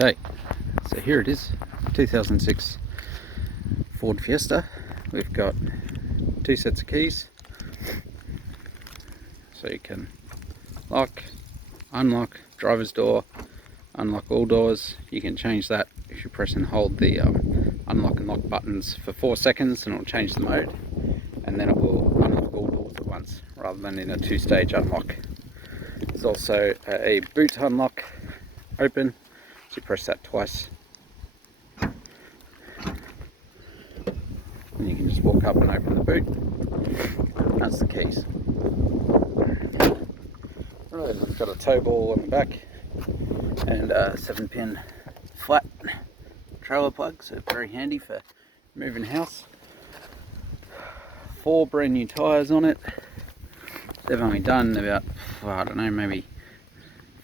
Okay, so here it is, 2006 Ford Fiesta. We've got two sets of keys, so you can lock, unlock driver's door, unlock all doors. You can change that if you press and hold the unlock and lock buttons for 4 seconds, and it'll change the mode, and then it will unlock all doors at once rather than in a two-stage unlock. There's also a boot unlock open, so you press that twice and you can just walk up and open the boot. That's the keys. Right, I've got a tow ball on the back and a 7-pin flat trailer plug, so very handy for moving house. 4 brand new tyres on it. They've only done about, I don't know, maybe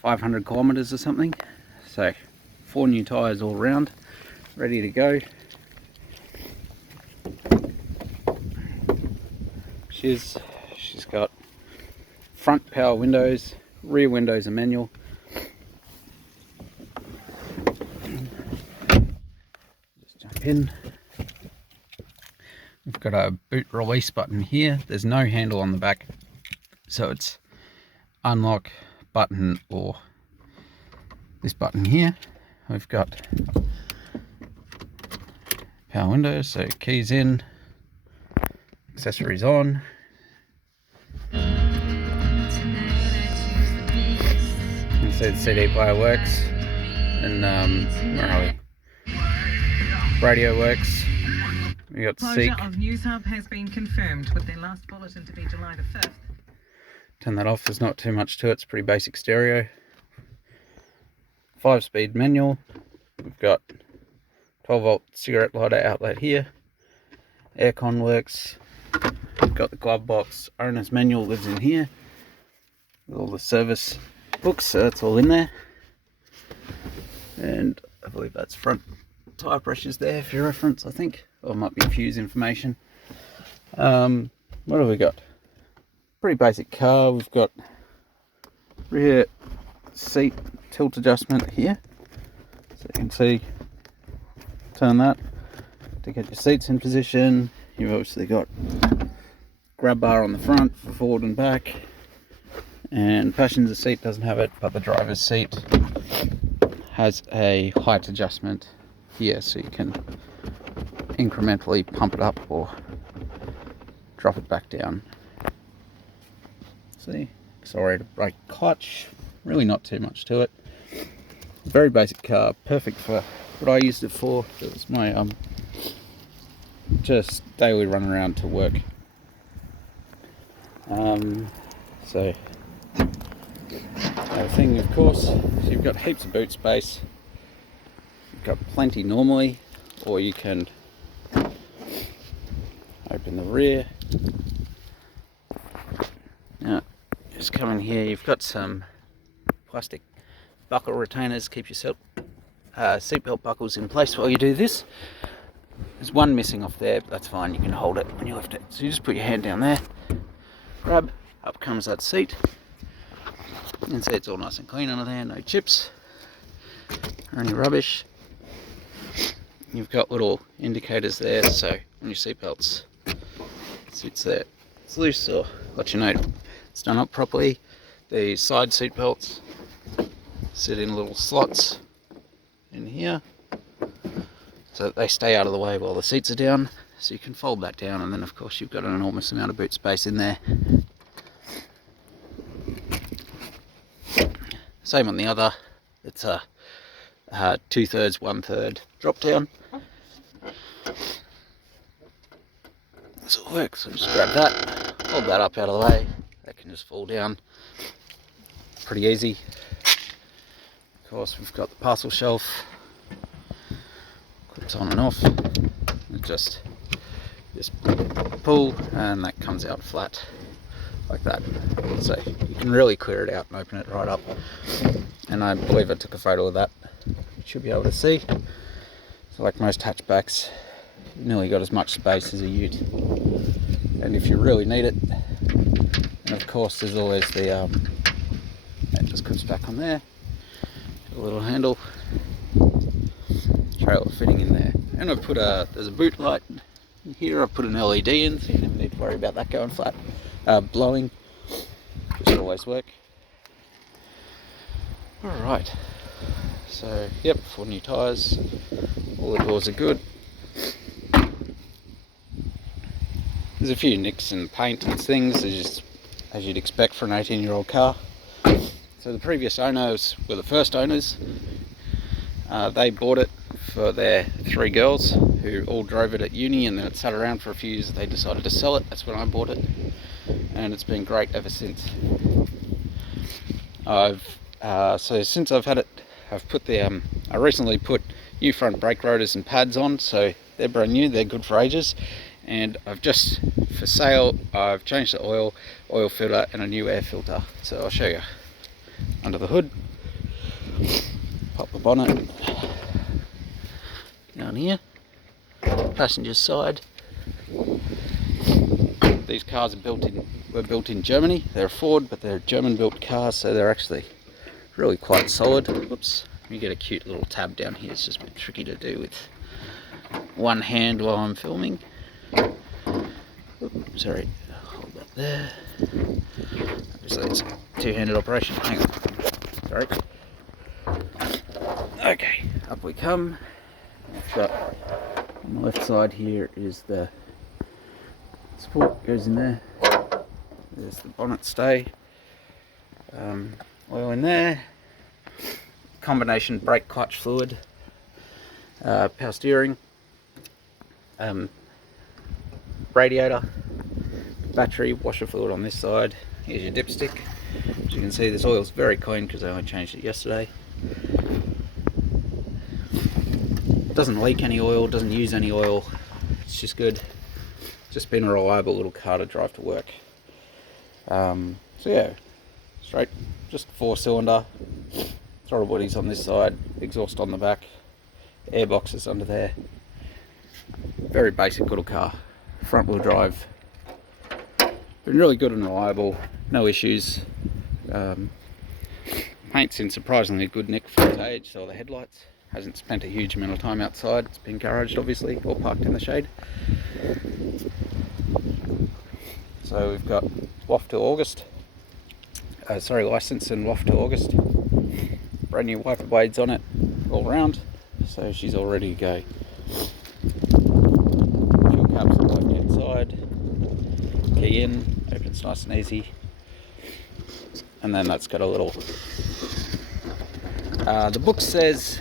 500 kilometers or something. So 4 new tyres all round, ready to go. She's got front power windows, rear windows are manual. Just jump in. We've got a boot release button here. There's no handle on the back, so it's unlock button or this button here. We've got power windows, so keys in, accessories on. You can see the CD player works, and where are we? Radio works. We got Closure of News Hub has been confirmed, with their last bulletin to be July the 5th. Turn that off, there's not too much to it, it's pretty basic stereo. 5-speed manual. We've got 12-volt cigarette lighter outlet here. Aircon works. We've got the glove box. Owner's manual lives in here with all the service books, so that's all in there. And I believe that's front tyre pressures there for your reference, I think. Or it might be fuse information. What have we got? Pretty basic car. We've got rear seat tilt adjustment here, so you can see, turn that to get your seats in position. You've obviously got grab bar on the front for forward and back, and passenger seat doesn't have it, but the driver's seat has a height adjustment here, so you can incrementally pump it up or drop it back down. See, accelerator, brake, clutch, really not too much to it. Very basic car, perfect for what I used it for. It was my just daily run around to work. So the thing, of course, is you've got heaps of boot space. You've got plenty normally, or you can open the rear. Now, just come in here, you've got some plastic buckle retainers, keep your seatbelt buckles in place while you do this. There's one missing off there, but that's fine, you can hold it when you lift it. So you just put your hand down there, grab, up comes that seat. You can see it's all nice and clean under there, no chips or any rubbish. You've got little indicators there, so when your seatbelt's sits there, it's loose, or let you know it's done up properly. The side seat belts sit in little slots in here, so that they stay out of the way while the seats are down, so you can fold that down, and then of course you've got an enormous amount of boot space in there. Same on the other. It's a 2/3, 1/3 drop down. This will work, so just grab that, hold that up out of the way, that can just fall down pretty easy. Of course, we've got the parcel shelf, clips on and off. It just pull, and that comes out flat like that. So you can really clear it out and open it right up. And I believe I took a photo of that. You should be able to see. So like most hatchbacks, you've nearly got as much space as a ute. And if you really need it, and of course there's always the that just comes back on there, a little handle, trailer fitting in there. And I've put there's a boot light here. I've put an LED in, so you never need to worry about that going flat, blowing, which will always work. Alright, so yep, 4 new tyres, all the doors are good. There's a few nicks and paint and things, as you'd expect for an 18-year-old car. So the previous owners were the first owners. They bought it for their 3 girls who all drove it at uni, and then it sat around for a few years. They decided to sell it. That's when I bought it, and it's been great ever since. So since I've had it, I've put I recently put new front brake rotors and pads on, so they're brand new, they're good for ages. And I've just, for sale, I've changed the oil filter and a new air filter. So I'll show you under the hood. Pop the bonnet down here, passenger side. These cars were built in Germany. They're a Ford, but they're German-built cars, so they're actually really quite solid. Whoops! You get a cute little tab down here. It's just a bit tricky to do with one hand while I'm filming. Oops, sorry, hold that there. Obviously, it's a two-handed operation. Hang on. Sorry. Okay, up we come. I've got on the left side here is the support, goes in there. There's the bonnet stay. Oil in there. Combination brake clutch fluid. Power steering. Radiator. Battery, washer fluid on this side. Here's your dipstick. As you can see, this oil's very clean because I only changed it yesterday. Doesn't leak any oil, doesn't use any oil. It's just good. Just been a reliable little car to drive to work. So yeah, straight, just 4-cylinder. Throttle bodies on this side, exhaust on the back, air boxes under there. Very basic little car. Front wheel drive. Been really good and reliable, no issues. Paint's in surprisingly good nick for its age, so the headlights. Hasn't spent a huge amount of time outside. It's been garaged obviously, or parked in the shade. So we've got WAF till August. License and WAF till August. Brand new wiper blades on it, all round. So she's all ready to go. Fuel caps on the left hand side. Key in, opens nice and easy. And then that's got a little... the book says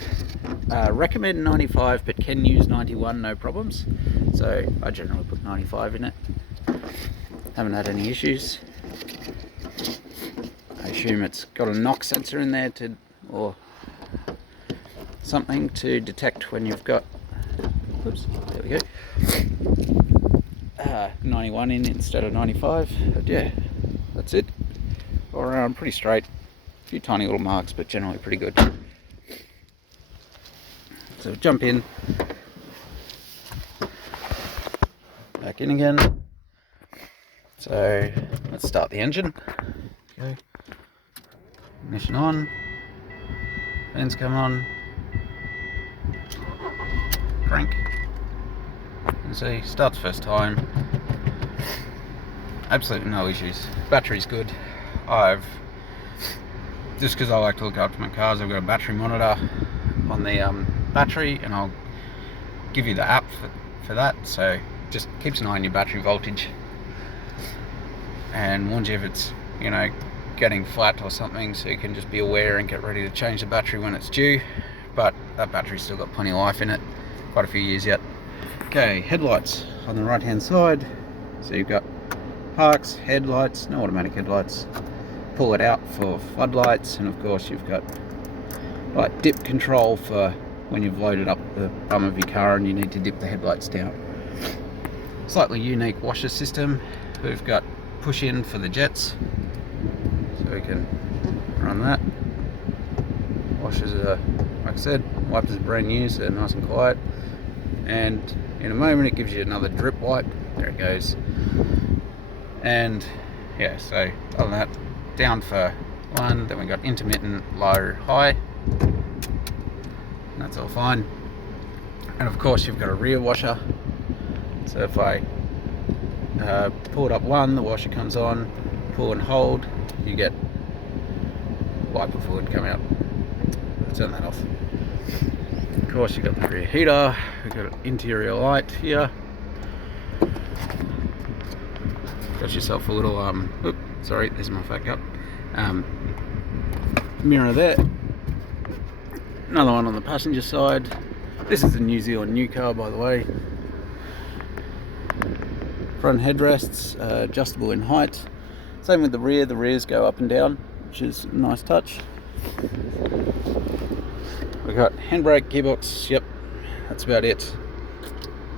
recommend 95 but can use 91, no problems. So I generally put 95 in it. Haven't had any issues. I assume it's got a knock sensor in there or something to detect when you've got, oops, there we go, 91 in instead of 95. But yeah, that's it. All around pretty straight. A few tiny little marks, but generally pretty good. So jump in, back in again. So let's start the engine. Okay. Ignition on, fans come on, crank. You see, starts first time. Absolutely no issues. Battery's good. Just because I like to look after my cars, I've got a battery monitor on the battery, and I'll give you the app for that, so just keeps an eye on your battery voltage and warns you if it's, getting flat or something, so you can just be aware and get ready to change the battery when it's due. But that battery's still got plenty of life in it, quite a few years yet. Okay, headlights on the right hand side. So you've got parks, headlights, no automatic headlights, pull it out for floodlights, and of course you've got like dip control for when you've loaded up the bum of your car and you need to dip the headlights down. Slightly unique washer system. We've got push in for the jets, so we can run that. Washers are, like I said, wipers are brand new, so they're nice and quiet. And in a moment it gives you another drip wipe. There it goes. And yeah, so other than that, down for one, then we got intermittent, low, high. That's all fine. And of course you've got a rear washer, so if I pull it up one, the washer comes on, pull and hold, you get wiper fluid come out. I'll turn that off. Of course you've got the rear heater, we've got an interior light here. Got yourself a little, oops, sorry, there's my fat cup. Mirror there. Another one on the passenger side. This is a New Zealand new car, by the way. Front headrests, adjustable in height. Same with the rears go up and down, which is a nice touch. We've got handbrake, gearbox, yep, that's about it.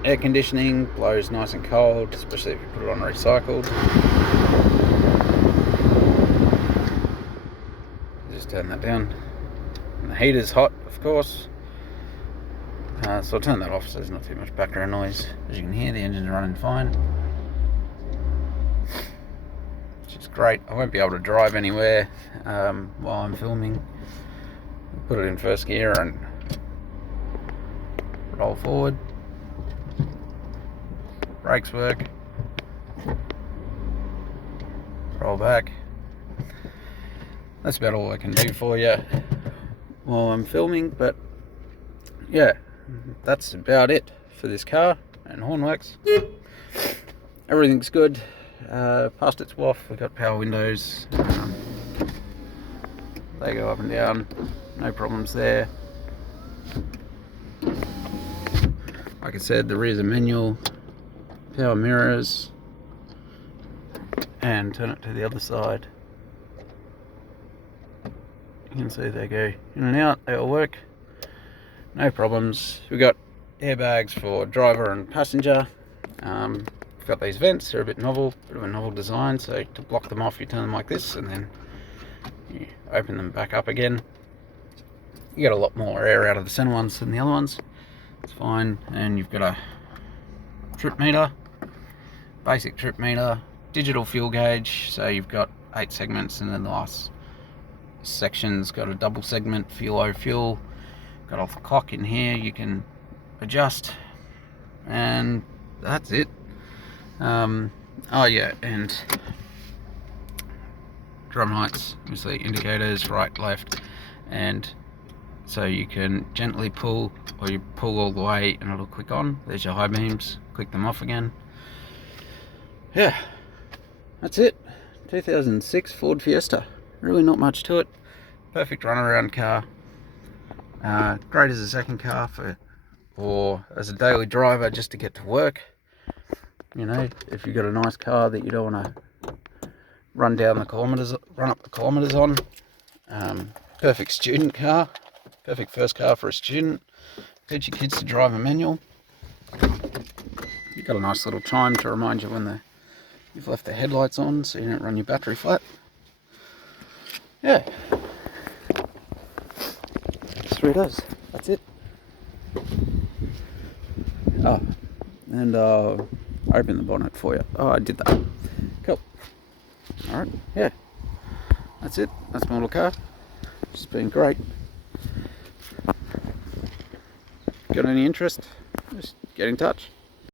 Air conditioning, blows nice and cold, especially if you put it on recycled. Just turn that down. And the heater's hot, of course. So I'll turn that off so there's not too much background noise. As you can hear, the engine's running fine. Which is great. I won't be able to drive anywhere while I'm filming. Put it in first gear and roll forward. Brakes work. Roll back. That's about all I can do for you while I'm filming, but yeah, that's about it for this car and Hornworks. Everything's good. Past its WAF, we've got power windows. They go up and down, no problems there. Like I said, the rear's a manual. Power mirrors, and turn it to the other side. You can see they go in and out, they all work, no problems. We've got airbags for driver and passenger. We've got these vents, they're a bit novel, bit of a novel design, so to block them off you turn them like this and then you open them back up again. You get a lot more air out of the center ones than the other ones, it's fine. And you've got a trip meter, basic trip meter, digital fuel gauge, so you've got 8 segments, and then the last section's got a double segment fuel. Got off the clock in here, you can adjust, and that's it. Oh yeah, and drum lights, obviously indicators, right, left, and so you can gently pull, or you pull all the way and it'll click on. There's your high beams, click them off again. Yeah, that's it. 2006 Ford Fiesta. Really not much to it. Perfect runaround car. Great as a second car or as a daily driver just to get to work. You know, if you've got a nice car that you don't want to run up the kilometers on. Perfect student car. Perfect first car for a student. Teach your kids to drive a manual. You've got a nice little chime to remind you when you've left the headlights on so you don't run your battery flat. Yeah. That's what it does. That's it. Oh, and open the bonnet for you. Oh, I did that. Cool. Alright, yeah. That's it. That's my little car. It's been great. Got any interest? Just get in touch.